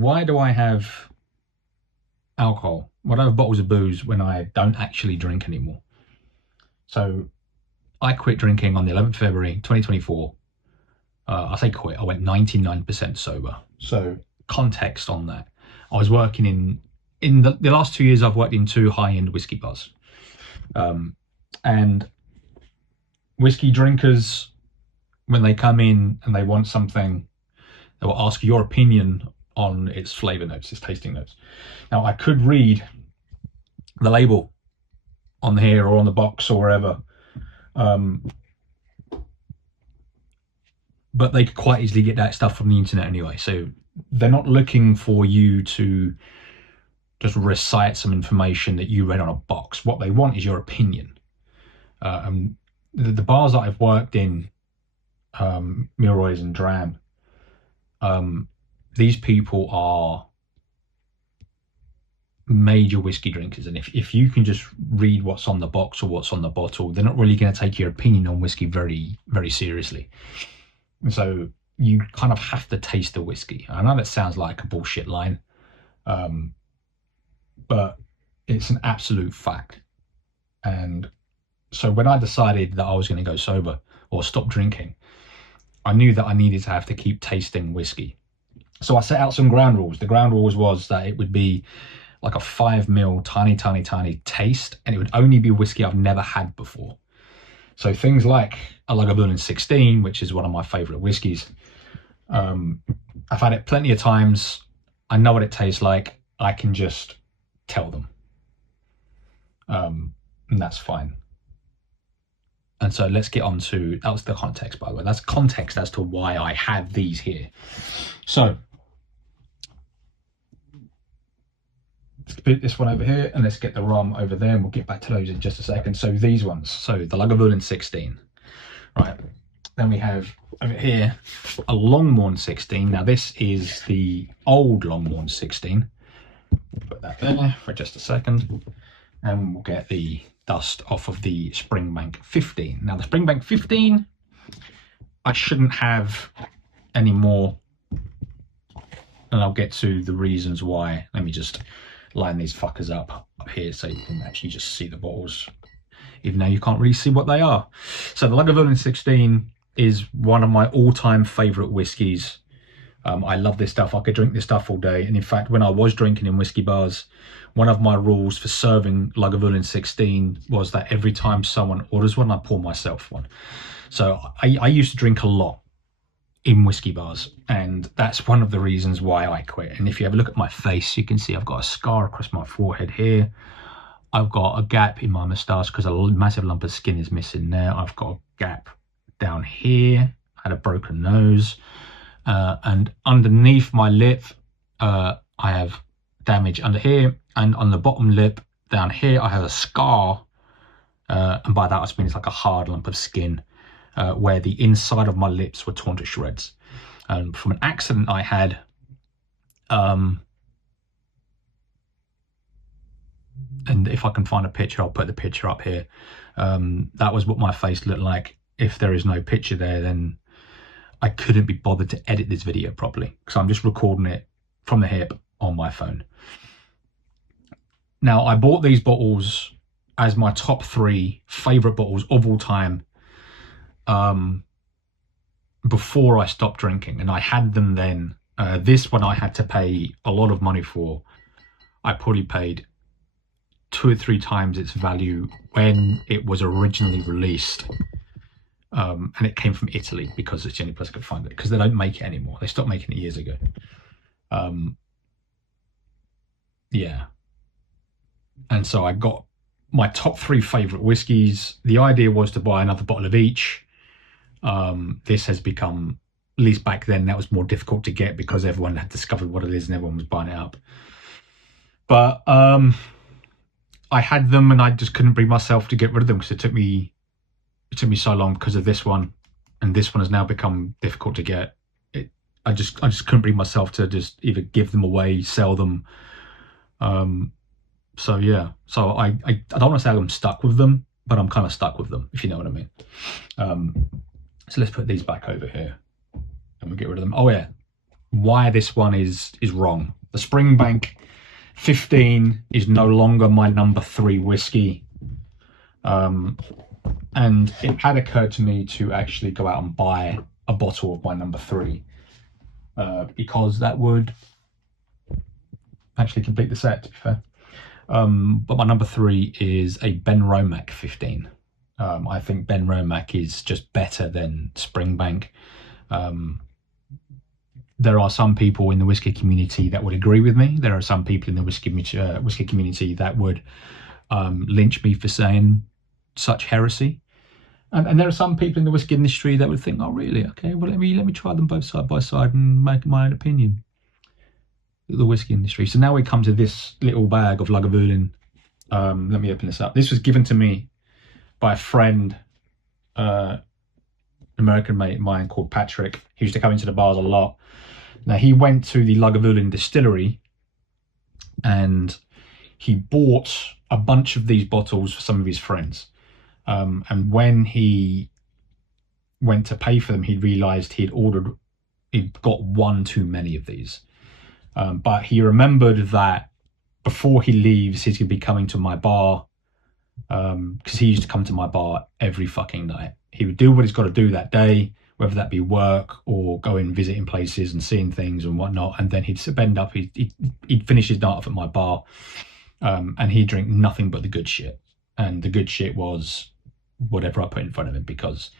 why do I have alcohol? Why do I have bottles of booze when I don't actually drink anymore? So I quit drinking on the 11th of February 2024. I say quit, I went 99% sober. So context on that. I was working in the last 2 years, I've worked in 2 high-end whiskey bars. And whiskey drinkers, when they come in and they want something, they will ask your opinion on its flavor notes, its tasting notes. Now, I could read the label on here or on the box or wherever, but they could quite easily get that stuff from the internet anyway. So they're not looking for you to just recite some information that you read on a box. What they want is your opinion. The bars that I've worked in, Milroys and Dram, these people are major whiskey drinkers, and if you can just read what's on the box or what's on the bottle, they're not really going to take your opinion on whiskey very, very seriously. And so you kind of have to taste the whiskey. I know that sounds like a bullshit line, but it's an absolute fact. And so when I decided that I was going to go sober or stop drinking, I knew that I needed to have to keep tasting whiskey. So I set out some ground rules. The ground rules was that it would be like a 5 ml tiny taste, and it would only be whiskey I've never had before. So things like a Lagavulin 16, which is one of my favorite whiskeys. I've had it plenty of times. I know what it tastes like. I can just tell them. And that's fine. And so let's get on to, that was the context, by the way. That's context as to why I have these here. So let's put this one over here and let's get the rum over there, and we'll get back to those in just a second. So these ones, so the Lagavulin 16, right? Then we have over here a Longmorn 16. Now this is the old Longmorn 16. Put that there for just a second, and we'll get the dust off of the Springbank 15. Now the Springbank 15, I shouldn't have any more, and I'll get to the reasons why. Let me just line these fuckers up here so you can actually just see the bottles, even though you can't really see what they are. So the Lagavulin 16 is one of my all-time favorite whiskies. I love this stuff. I could drink this stuff all day. And in fact, when I was drinking in whiskey bars, one of my rules for serving Lagavulin 16 was that every time someone orders one, I pour myself one. So I used to drink a lot in whiskey bars, and that's one of the reasons why I quit. And if you have a look at my face, you can see I've got a scar across my forehead here. I've got a gap in my moustache because a massive lump of skin is missing there. I've got a gap down here. I had a broken nose. And underneath my lip, I have damage under here, and on the bottom lip down here, I have a scar. And by that, I mean it's like a hard lump of skin where the inside of my lips were torn to shreds. From an accident I had, and if I can find a picture, I'll put the picture up here. That was what my face looked like. If there is no picture there, then I couldn't be bothered to edit this video properly, because I'm just recording it from the hip on my phone. Now, I bought these bottles as my top 3 favorite bottles of all time before I stopped drinking, and I had them then. This one I had to pay a lot of money for. I probably paid 2 or 3 times its value when it was originally released. And it came from Italy because it's the only place I could find it, because they don't make it anymore. They stopped making it years ago. Yeah. And so I got my top 3 favorite whiskies. The idea was to buy another bottle of each. This has become, at least back then, that was more difficult to get because everyone had discovered what it is and everyone was buying it up. But I had them and I just couldn't bring myself to get rid of them because it took me so long because of this one, and this one has now become difficult to get. I just couldn't bring myself to just either give them away, sell them. So yeah, so I don't want to say I'm stuck with them, but I'm kind of stuck with them, if you know what I mean. So let's put these back over here and we'll get rid of them. Oh yeah, why this one is wrong. The Springbank 15 is no longer my number 3 whiskey. And it had occurred to me to actually go out and buy a bottle of my number 3 because that would actually complete the set, to be fair. But my number 3 is a Ben Romack 15. I think Ben Romack is just better than Springbank. There are some people in the whiskey community that would agree with me. There are some people in the whiskey community that would lynch me for saying such heresy. And there are some people in the whiskey industry that would think, oh really? Okay, well let me try them both side by side and make my own opinion. The whiskey industry. So now we come to this little bag of Lagavulin. Let me open this up. This was given to me by a friend, American mate of mine called Patrick. He used to come into the bars a lot. Now he went to the Lagavulin distillery and he bought a bunch of these bottles for some of his friends. And when he went to pay for them, he realized he'd got one too many of these. But he remembered that before he leaves, he's going to be coming to my bar, because he used to come to my bar every fucking night. He would do what he's got to do that day, whether that be work or going visiting places and seeing things and whatnot. And then he'd bend up, he'd finish his night off at my bar, and he'd drink nothing but the good shit. And the good shit was whatever I put in front of him, because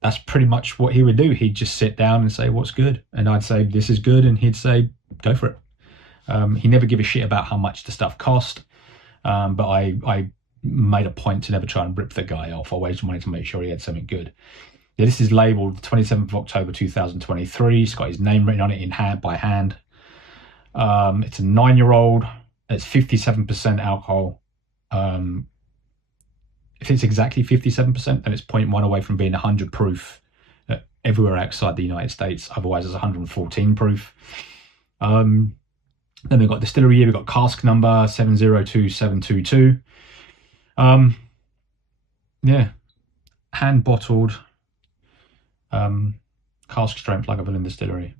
that's pretty much what he would do. He'd just sit down and say, what's good? And I'd say, this is good. And he'd say, go for it. He never gave a shit about how much the stuff cost. But I made a point to never try and rip the guy off. I always wanted to make sure he had something good. Yeah, this is labeled 27th of October 2023. It's got his name written on it in hand by hand. It's a 9-year-old. It's 57% alcohol. If it's exactly 57%, then it's 0.1 away from being 100 proof everywhere outside the United States. Otherwise, it's 114 proof. Then we've got distillery year. We've got cask number 702722. Yeah, hand bottled, cask strength Lagavulin distillery.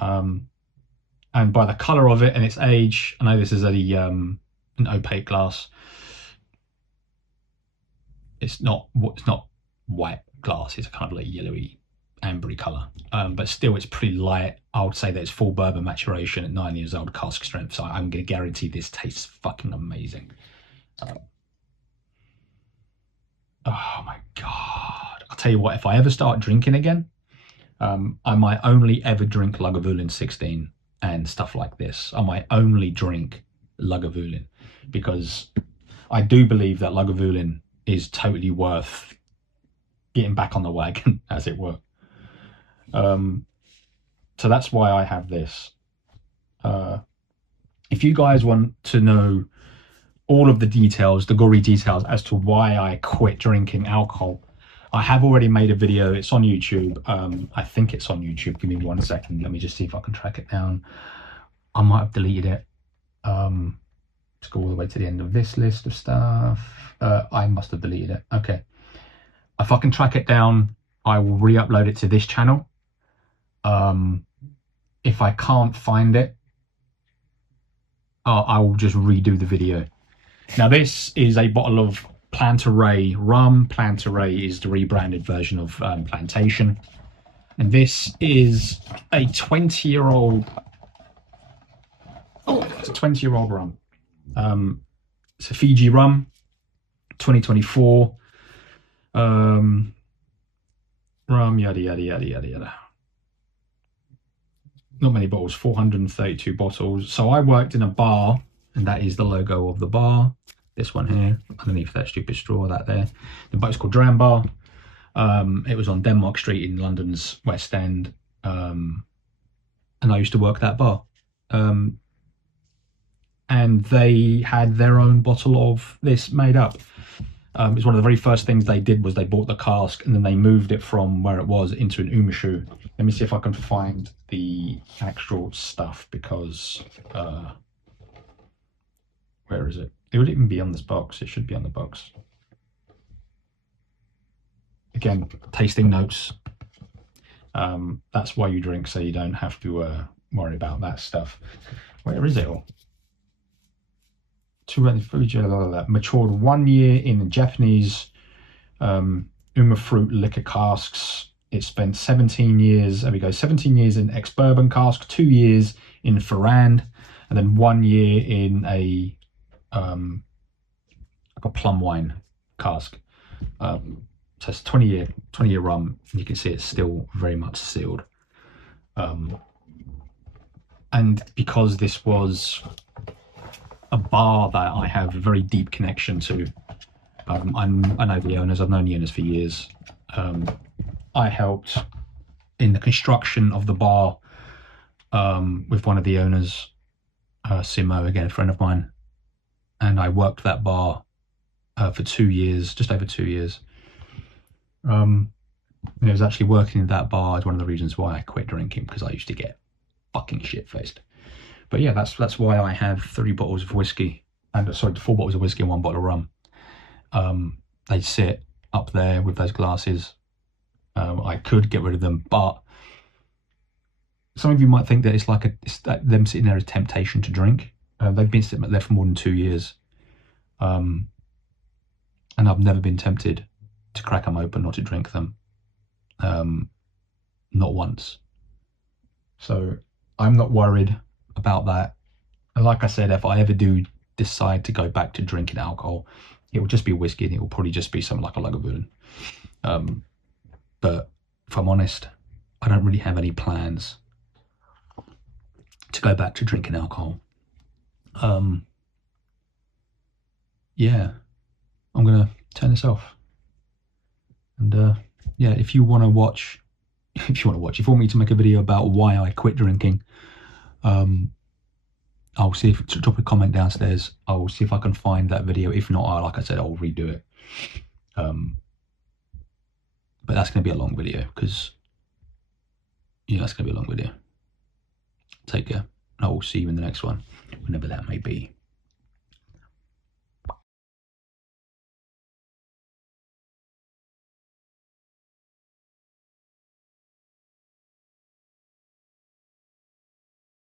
And by the color of it and its age, I know this is an opaque glass. It's not white glass. It's a kind of like yellowy, ambery color. But still, it's pretty light. I would say that it's full bourbon maturation at 9 years old, cask strength. So I'm going to guarantee this tastes fucking amazing. Oh my God. I'll tell you what, if I ever start drinking again, I might only ever drink Lagavulin 16 and stuff like this. I might only drink Lagavulin, because I do believe that Lagavulin is totally worth getting back on the wagon, as it were. So that's why I have this. If you guys want to know all of the details, the gory details as to why I quit drinking alcohol, I have already made a video. It's on YouTube. I think it's on YouTube. Give me 1 second. Let me just see if I can track it down. I might have deleted it. Let's go all the way to the end of this list of stuff. I must have deleted it. Okay. If I can track it down, I will re-upload it to this channel. If I can't find it, I will just redo the video. Now, this is a bottle of Planterey rum. Planterey is the rebranded version of Plantation. And this is a 20-year-old... Oh, it's a 20-year-old rum. It's a Fiji rum, 2024. Rum, yada, yada, yada, yada, yada. Not many bottles, 432 bottles. So I worked in a bar, and that is the logo of the bar. This one here, underneath that stupid straw, that there. The boat's called Dram Bar. It was on Denmark Street in London's West End. And I used to work that bar. And they had their own bottle of this made up. It's one of the very first things they did was they bought the cask and then they moved it from where it was into an umushu. Let me see if I can find the actual stuff, because where is it? It would even be on this box. It should be on the box. Again, tasting notes. That's why you drink, so you don't have to worry about that stuff. Where is it all? Matured 1 year in Japanese Uma fruit liquor casks. It spent 17 years, there we go, 17 years in ex-bourbon cask, 2 years in Ferrand, and then 1 year in a like a plum wine cask. So it's 20-year rum, and you can see it's still very much sealed. And because this was a bar that I have a very deep connection to, I know the owners, I've known the owners for years. I helped in the construction of the bar with one of the owners, Simo, again, a friend of mine. And I worked that bar for 2 years, just over 2 years. I was actually working in that bar is one of the reasons why I quit drinking, because I used to get fucking shit-faced. But yeah, that's why I have 3 bottles of whiskey, and sorry, 4 bottles of whiskey and 1 bottle of rum. They sit up there with those glasses. I could get rid of them, but some of you might think that it's like them sitting there is temptation to drink. They've been sitting there for more than 2 years, and I've never been tempted to crack them open or to drink them, not once. So I'm not worried about that. And like I said, if I ever do decide to go back to drinking alcohol, it will just be whiskey, and it will probably just be something like a Lagavulin. But if I'm honest, I don't really have any plans to go back to drinking alcohol. Yeah, I'm gonna turn this off. And yeah, if you want me to make a video about why I quit drinking, I'll see if drop a comment downstairs. I will see if I can find that video. If not, like I said, I'll redo it. But that's going to be a long video, because that's going to be a long video. Take care, and I will see you in the next one, whenever that may be.